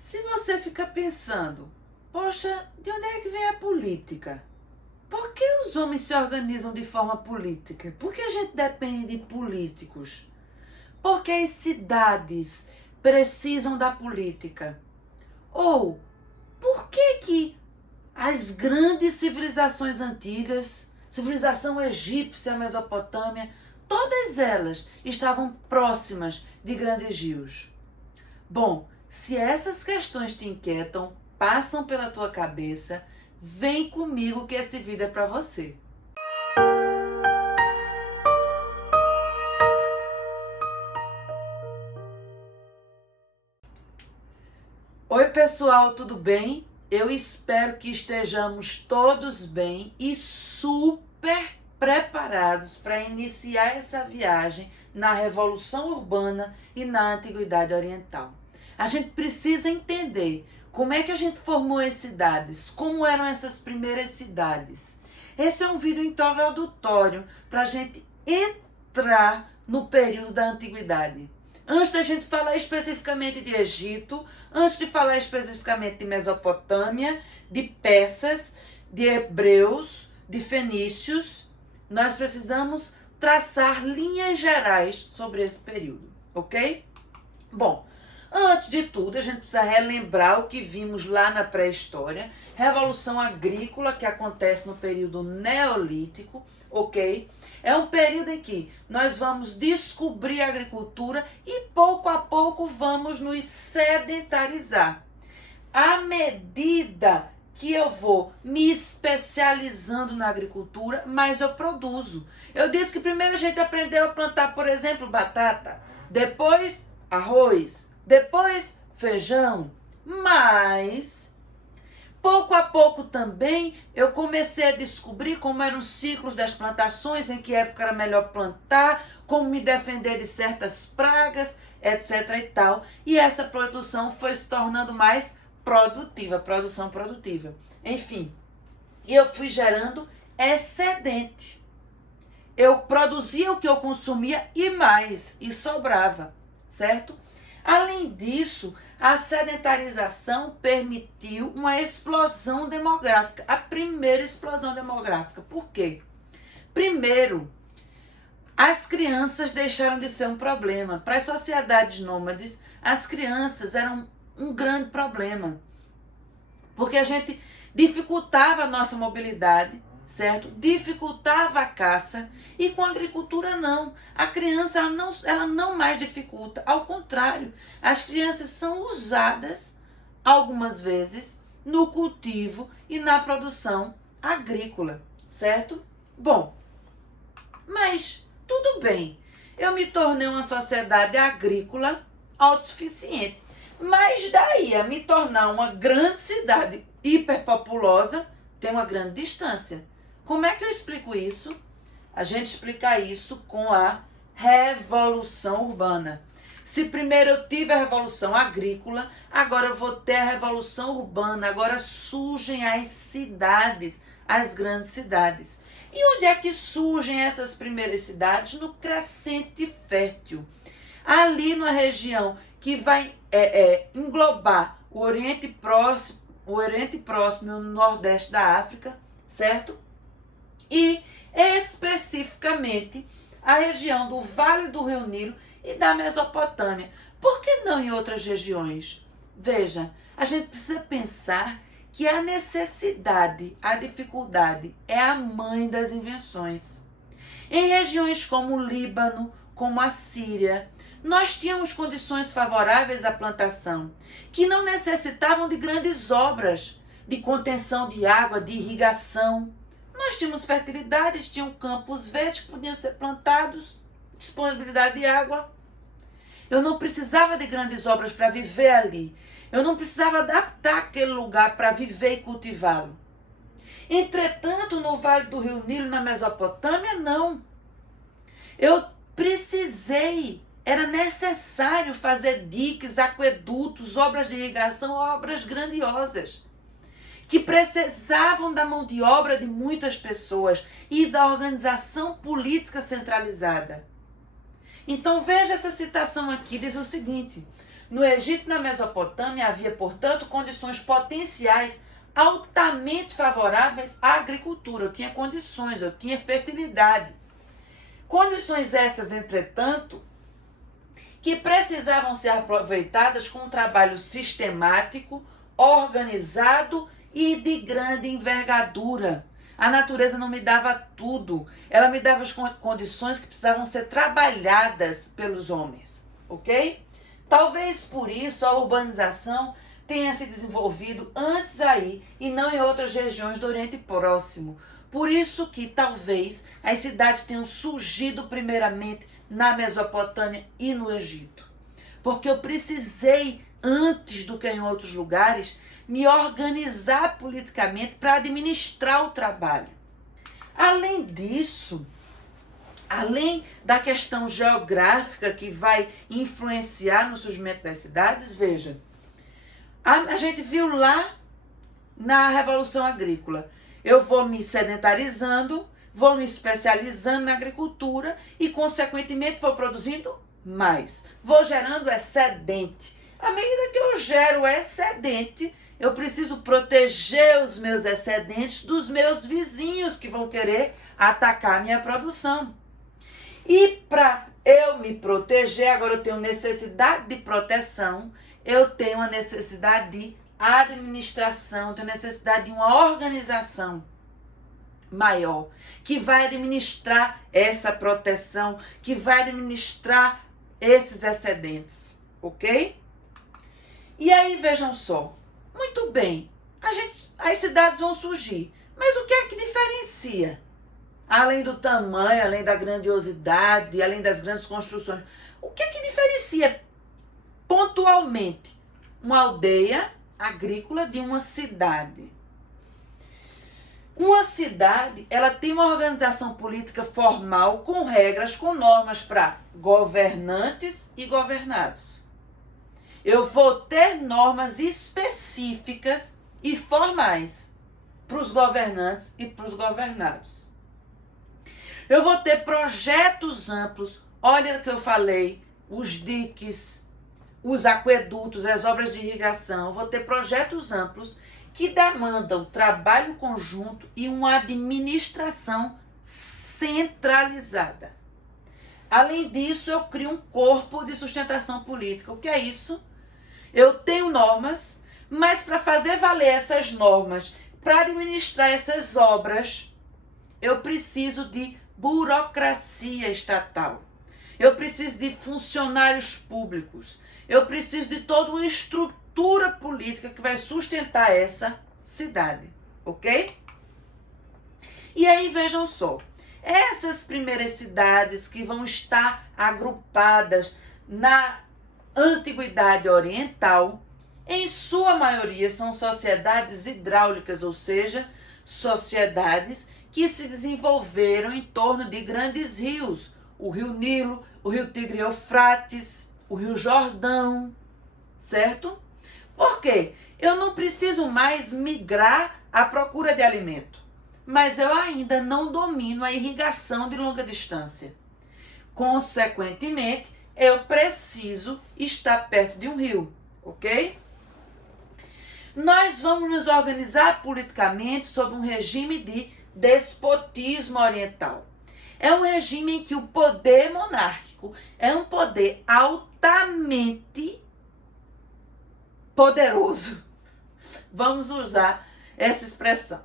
Se você fica pensando, poxa, de onde é que vem a política? Por que os homens se organizam de forma política? Por que a gente depende de políticos? Por que as cidades precisam da política? Ou por que as grandes civilizações antigas, civilização egípcia, Mesopotâmia, todas elas estavam próximas de grandes rios? Bom, se essas questões te inquietam, passam pela tua cabeça, vem comigo que esse vídeo é para você. Oi pessoal, tudo bem? Eu espero que estejamos todos bem e super preparados para iniciar essa viagem na Revolução Urbana e na Antiguidade Oriental. A gente precisa entender como é que a gente formou as cidades, como eram essas primeiras cidades. Esse é um vídeo introdutório para a gente entrar no período da Antiguidade. Antes da gente falar especificamente de Egito, antes de falar especificamente de Mesopotâmia, de persas, de hebreus, de fenícios, nós precisamos traçar linhas gerais sobre esse período, ok? Bom, antes de tudo, a gente precisa relembrar o que vimos lá na pré-história, Revolução Agrícola, que acontece no período Neolítico, ok? É um período em que nós vamos descobrir a agricultura e pouco a pouco vamos nos sedentarizar. À medida que eu vou me especializando na agricultura, mais eu produzo. Eu disse que primeiro a gente aprendeu a plantar, por exemplo, batata, depois arroz, depois feijão, mas pouco a pouco também eu comecei a descobrir como eram os ciclos das plantações, em que época era melhor plantar, como me defender de certas pragas, etc e tal. E essa produção foi se tornando mais produtiva, produção produtiva. Enfim, e eu fui gerando excedente. Eu produzia o que eu consumia e mais, e sobrava, certo? Além disso, a sedentarização permitiu uma explosão demográfica, a primeira explosão demográfica. Por quê? Primeiro, as crianças deixaram de ser um problema. Para as sociedades nômades, as crianças eram um grande problema, porque a gente dificultava a nossa mobilidade, certo? Dificultava a caça, e com a agricultura não. A criança ela não mais dificulta, ao contrário, as crianças são usadas algumas vezes no cultivo e na produção agrícola, certo? Bom, mas tudo bem, eu me tornei uma sociedade agrícola autossuficiente, mas daí a me tornar uma grande cidade hiperpopulosa tem uma grande distância. Como é que eu explico isso? A gente explica isso com a revolução urbana. Se primeiro eu tive a revolução agrícola, agora eu vou ter a revolução urbana. Agora surgem as cidades, as grandes cidades. E onde é que surgem essas primeiras cidades? No crescente fértil. Ali na região que vai englobar o Oriente Próximo e o Nordeste da África, certo? E especificamente a região do Vale do Rio Nilo e da Mesopotâmia. Por que não em outras regiões? Veja, a gente precisa pensar que a necessidade, a dificuldade é a mãe das invenções. Em regiões como o Líbano, como a Síria, nós tínhamos condições favoráveis à plantação, que não necessitavam de grandes obras de contenção de água, de irrigação. Nós tínhamos fertilidade, tinham campos verdes que podiam ser plantados, disponibilidade de água. Eu não precisava de grandes obras para viver ali. Eu não precisava adaptar aquele lugar para viver e cultivá-lo. Entretanto, no Vale do Rio Nilo, na Mesopotâmia, não. Eu precisei, era necessário fazer diques, aquedutos, obras de irrigação, obras grandiosas, que precisavam da mão de obra de muitas pessoas e da organização política centralizada. Então veja essa citação aqui, diz o seguinte: No Egito e na Mesopotâmia havia, portanto, condições potenciais altamente favoráveis à agricultura. Eu tinha condições, eu tinha fertilidade. Condições essas, entretanto, que precisavam ser aproveitadas com um trabalho sistemático, organizado e de grande envergadura. A natureza não me dava tudo, ela me dava as condições que precisavam ser trabalhadas pelos homens, ok? Talvez por isso a urbanização tenha se desenvolvido antes aí e não em outras regiões do Oriente Próximo. Por isso que talvez as cidades tenham surgido primeiramente na Mesopotâmia e no Egito. Porque eu precisei, antes do que em outros lugares, me organizar politicamente para administrar o trabalho. Além disso, além da questão geográfica que vai influenciar no surgimento das cidades, veja, a gente viu lá na Revolução Agrícola, eu vou me sedentarizando, vou me especializando na agricultura e, consequentemente, vou produzindo mais. Vou gerando excedente. À medida que eu gero excedente, eu preciso proteger os meus excedentes dos meus vizinhos que vão querer atacar a minha produção. E para eu me proteger, agora eu tenho necessidade de proteção, eu tenho a necessidade de administração, eu tenho necessidade de uma organização maior, que vai administrar essa proteção, que vai administrar esses excedentes, ok? E aí, vejam só, muito bem, as cidades vão surgir, mas o que é que diferencia? Além do tamanho, além da grandiosidade, além das grandes construções, o que é que diferencia pontualmente uma aldeia agrícola de uma cidade? Uma cidade, ela tem uma organização política formal com regras, com normas para governantes e governados. Eu vou ter normas específicas e formais para os governantes e para os governados. Eu vou ter projetos amplos, olha o que eu falei, os diques, os aquedutos, as obras de irrigação. Eu vou ter projetos amplos que demandam trabalho conjunto e uma administração centralizada. Além disso, eu crio um corpo de sustentação política. O que é isso? Eu tenho normas, mas para fazer valer essas normas, para administrar essas obras, eu preciso de burocracia estatal. Eu preciso de funcionários públicos. Eu preciso de toda uma estrutura política que vai sustentar essa cidade, ok? E aí vejam só, essas primeiras cidades que vão estar agrupadas na Antiguidade Oriental, em sua maioria são sociedades hidráulicas, ou seja, sociedades que se desenvolveram em torno de grandes rios, o Rio Nilo, o Rio Tigre e Eufrates, o Rio Jordão, certo? Por quê? Eu não preciso mais migrar à procura de alimento, mas eu ainda não domino a irrigação de longa distância. Consequentemente, eu preciso estar perto de um rio, ok? Nós vamos nos organizar politicamente sob um regime de despotismo oriental. É um regime em que o poder monárquico é um poder altamente poderoso. Vamos usar essa expressão.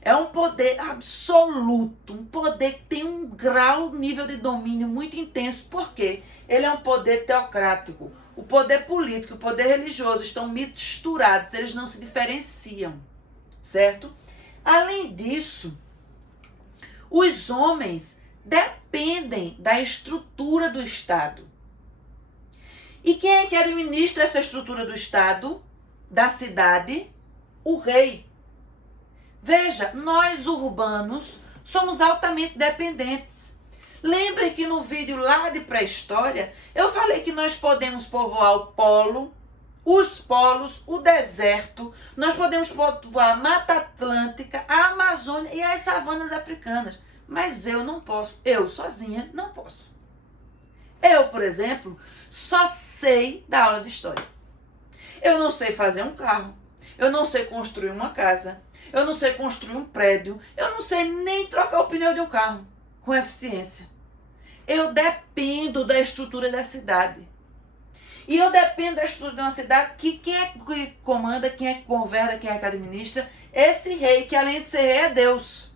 É um poder absoluto, um poder que tem um grau, nível de domínio muito intenso. Por quê? Ele é um poder teocrático. O poder político e o poder religioso estão misturados, eles não se diferenciam, certo? Além disso, os homens dependem da estrutura do Estado. E quem é que administra essa estrutura do Estado, da cidade? O rei. Veja, nós urbanos somos altamente dependentes. Lembre que no vídeo lá de pré-história, eu falei que nós podemos povoar o polo, os polos, o deserto, nós podemos povoar a Mata Atlântica, a Amazônia e as savanas africanas. Mas eu não posso, eu sozinha não posso. Eu, por exemplo, só sei dar aula de história. Eu não sei fazer um carro, eu não sei construir uma casa, eu não sei construir um prédio, eu não sei nem trocar o pneu de um carro com eficiência. Eu dependo da estrutura da cidade. E eu dependo da estrutura de uma cidade que quem é que comanda, quem é que governa, quem é que administra, esse rei, que além de ser rei, é Deus.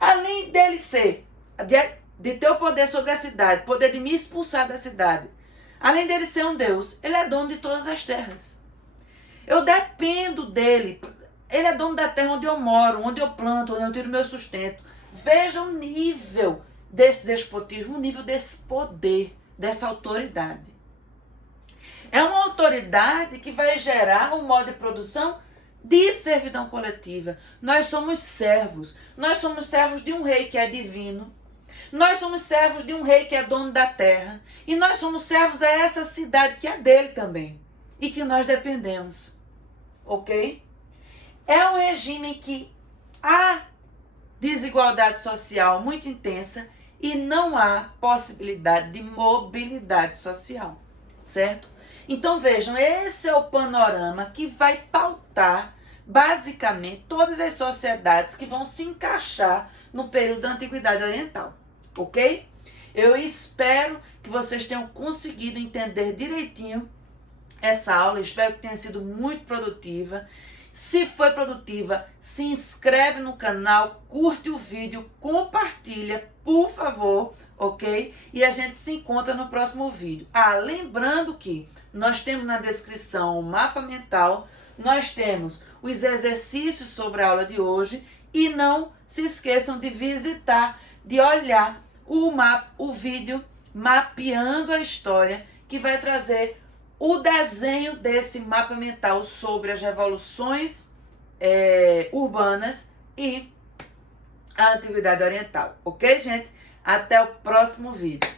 Além dele ser, de ter o poder sobre a cidade, poder de me expulsar da cidade, além dele ser um Deus, ele é dono de todas as terras. Eu dependo dele. Ele é dono da terra onde eu moro, onde eu planto, onde eu tiro meu sustento. Veja o nível desse despotismo, o nível desse poder, dessa autoridade. É uma autoridade que vai gerar um modo de produção de servidão coletiva. Nós somos servos. Nós somos servos de um rei que é divino. Nós somos servos de um rei que é dono da terra. E nós somos servos a essa cidade que é dele também. E que nós dependemos. Ok? É um regime em que há desigualdade social muito intensa e não há possibilidade de mobilidade social. Certo? Então vejam, esse é o panorama que vai pautar basicamente todas as sociedades que vão se encaixar no período da Antiguidade Oriental, ok? Eu espero que vocês tenham conseguido entender direitinho essa aula, espero que tenha sido muito produtiva. Se foi produtiva, se inscreve no canal, curte o vídeo, compartilha, por favor, ok? E a gente se encontra no próximo vídeo. Lembrando que nós temos na descrição o mapa mental, nós temos os exercícios sobre a aula de hoje e não se esqueçam de visitar, de olhar o vídeo Mapeando a História, que vai trazer o desenho desse mapa mental sobre as revoluções urbanas e a Antiguidade Oriental. Ok, gente? Até o próximo vídeo.